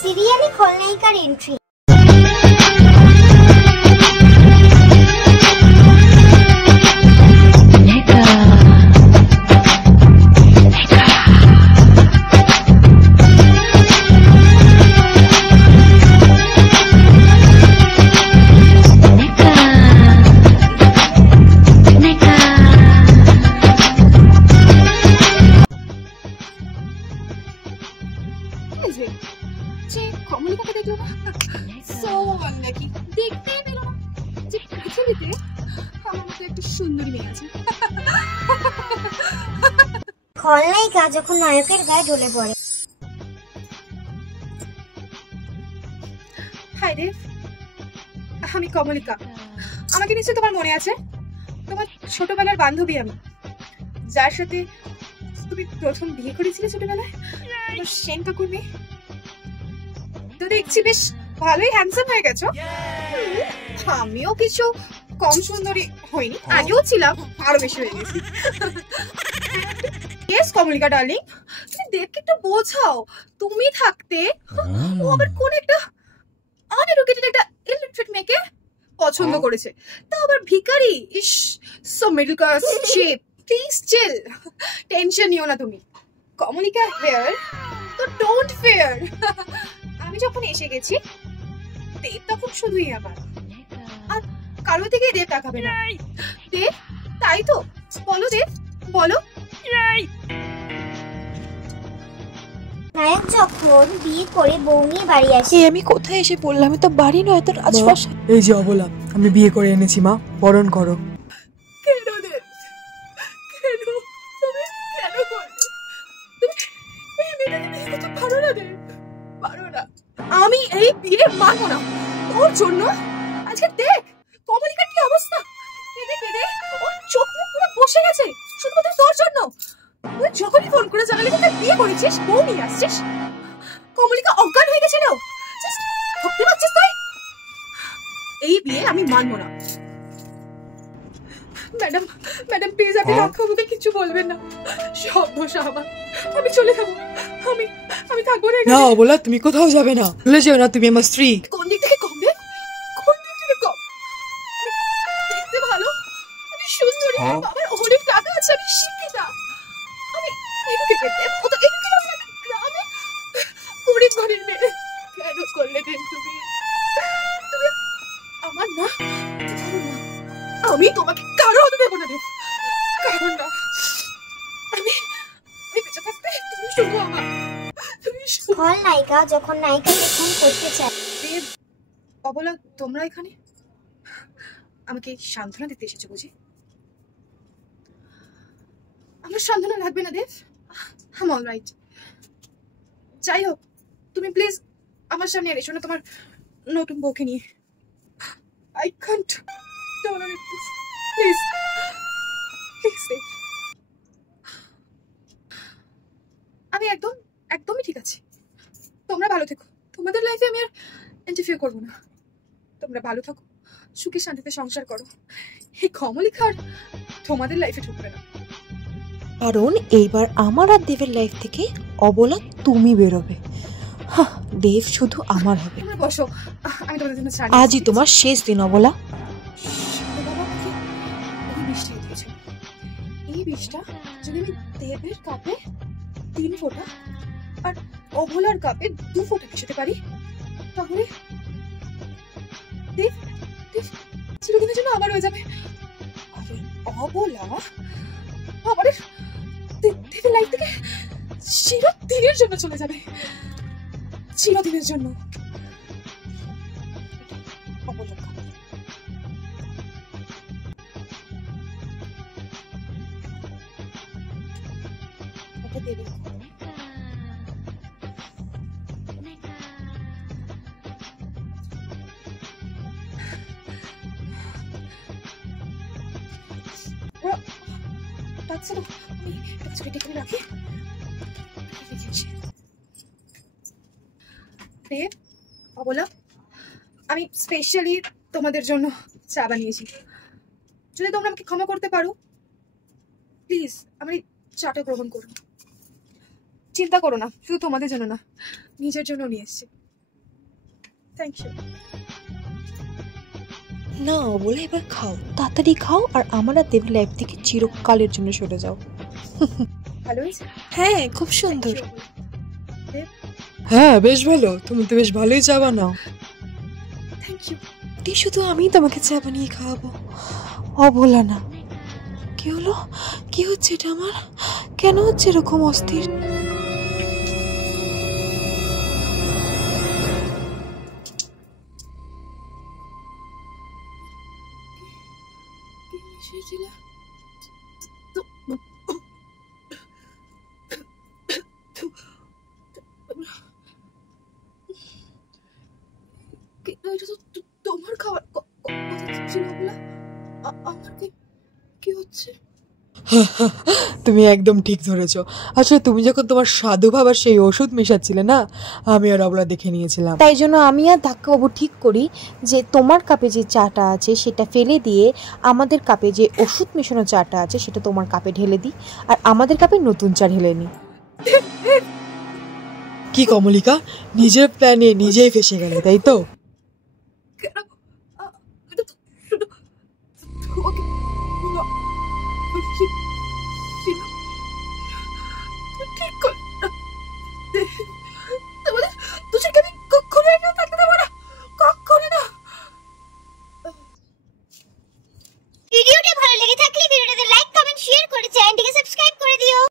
সিরিয়ালে খলনায়িকার এন্ট্রি। কমলিকাকে দেখলো না, সো আনলাকি, দেখতেই পেল না যে পৃথিবীতে আমার মতো একটা সুন্দরী মেয়ে আছে। খলনায়িকা যখন নায়কের গায়ে ঢলে পড়ে। হাই রে, আমি কমলিকা। আমাকে নিশ্চয় তোমার মনে আছে, তোমার ছোটবেলার বান্ধবী আমি, যার সাথে তুমি প্রথম বিয়ে করেছিলে ছোটবেলায়, তোমার সেন কাকুর মেয়ে। তো দেখছি বেশ ভালোই হ্যান্ডসাম হয়ে গেছো। আমিও কিছু কম সুন্দরী হইনি, আগেও ছিলাম, আরো বেশি হয়ে গেছি। ইয়েস কমলিকা ডার্লিং, তুমি দেখে একটু বোঝাও, তুমি থাকতে ও আবার কোন একটা আনএডুকেটেড একটা ইলিটারেট মেয়েকে পছন্দ করেছে, তা আবার ভিখারি। ইস, so middle class shape. Please chill, tension নিও না তুমি। কমলিকা হেয়ার, তো ডোন্ট ফিয়ার। আমি যখন এসে গেছি, দেব তখন শুধুই আমার, আর কারো থেকে দেব তাকাবে না। দেব, তাই তো? বলো দেব, বলো। নায়ক যখন বিয়ে করে বউ নিয়ে বাড়ি আসে। আমি কোথায় এসে পড়লাম? আমি তো বাড়ি নয়, তো রাজপ্রাসাদ। এই যে অবলা, আমি বিয়ে করে এনেছি মা, বরণ করো। কেন দেব, কেন তুমি কেন করলে? তুমি এই মেয়েটাকে বিয়ে করতে পারো না দেব, পারো না। আমি এই বিয়ে মানবো না তোর জন্য। আজকে দেখ কমলিকার কি অবস্থা, কেঁদে কেঁদে ওর চোখ মুখ পুরো বসে গেছে, শুধুমাত্র তোর জন্য। তুই যখনই ফোন করে জানালি তুই বিয়ে করেছিস, বউ নিয়ে আসছিস, কমলিকা অজ্ঞান হয়ে গেছিল। জাস্ট ভাবতে পারছিস তুই? এই বিয়ে আমি মানবো না। ম্যাডাম, ম্যাডাম প্লিজ আপনি রাখাবুকে কিছু বলবেন না, সব দোষ আমার, আমি চলে যাবো। আমি থাকবো না। না অবলা, তুমি কোথাও যাবে না, ভুলে যেও না তুমি আমার স্ত্রী। কোন দিক থেকে কম দেব, কোন দিক থেকে কম? দেখতে ভালো, আমি সুন্দরী, আমার অনেক টাকা আছে, আমি শিক্ষিতা, আমি এডুকেটেড দেব। ও তো এডুকেটেড না, গ্রামে গরিব ঘরের মেয়ে। কেন করলে দেব তুমি? তুমি আমার না, আমি তোমাকে কারো হতে দেবো না দেব, কারণ না। আমি বেঁচে থাকতে তুমি শুধু আমার, তুমি শুধু। খলনায়িকা যখন নায়িকাকে খুন করতে চায়। দেব, অবলা, তোমরা এখানে আমাকে সান্ত্বনা দিতে এসেছো বুঝি? আমার সান্ত্বনা লাগবে না দেব, আই এম অলরাইট। যাই হোক, তুমি প্লিজ আমার সামনে এসো না তোমার নতুন বউকে নিয়ে। I can't tolerate this, please please Dev. আমি একদমই ঠিক আছি, তোমরা ভালো থেকো, তোমাদের লাইফে আমি আর ইন্টারফিয়ার করবো না। তোমরা ভালো থাকো, সুখে শান্তিতে সংসার করো। এই কমলিকা আর তোমাদের লাইফে ঢুকবে না, কারণ এইবার আমার আর দেবের লাইফ থেকে অবলা তুমি বেরোবে। দেব শুধু আমার হবে। তোমরা বসো, আমি তোমাদের জন্য চা। আজই তোমার শেষ দিন অবলা। এই বিষটা দিয়েছে, এই বিষটা যদি আমি দেবের কাপে 3 ফোঁটা আর অবলার কাপে 2 ফোঁটা মেশাতে পারি, তাহলে দেব চিরদিনের জন্য আমার হয়ে যাবে। আর ওই অবলা আমার দেবের লাইফ থেকে চিরদিনের জন্য চলে যাবে, চিরদিনের জন্য। অবলার কাপ, এটা দেবের কাপ। দেব, অবলা, আমি স্পেশালি তোমাদের জন্য চা বানিয়েছি, যদি তোমরা আমাকে ক্ষমা করতে পারো প্লিজ আমি চাটা গ্রহণ করুন। চিন্তা করো না, শুধু তোমাদের জন্য না, নিজের জন্য নিয়ে এসেছি। Thank you. না অবলা, এবার খাও, তাড়াতাড়ি খাও, আর আমার আর দেবের লাইফ থেকে চিরকালের জন্য সরে যাও। ভালো হয়েছে? হ্যাঁ, খুব সুন্দর। হ্যাঁ বেশ ভালো, তুমি তো বেশ ভালোই চা বানাও। Thank you. এই শুধু আমি তোমাকে চা বানিয়ে খাওয়াবো, অবলা না। কি হলো? কি হচ্ছে এটা আমার? কেন হচ্ছে এরকম অস্থির? কি মিশিয়েছিলে? তো- এটা তো তোমার খাবার কথা ছিল না। আমার কি হচ্ছে? তুমি একদম ঠিক ধরেছো। আসলে তুমি যখন তোমার সাধু বাবার সেই ওষুধ মেশাচ্ছিলে না, আমি আর অবলা দেখে নিয়েছিলাম। তাই জন্য আমি আর ধাক্কাবাবু ঠিক করি যে তোমার কাপে যে চাটা আছে সেটা ফেলে দিয়ে আমাদের কাপে যে ওষুধ মেশানো চাটা আছে সেটা তোমার কাপে ঢেলে দিই, আর আমাদের কাপে নতুন চা ঢেলে নিই। কি কমলিকা, নিজের প্ল্যানে নিজেই ফেসে গেলে, তাই তো?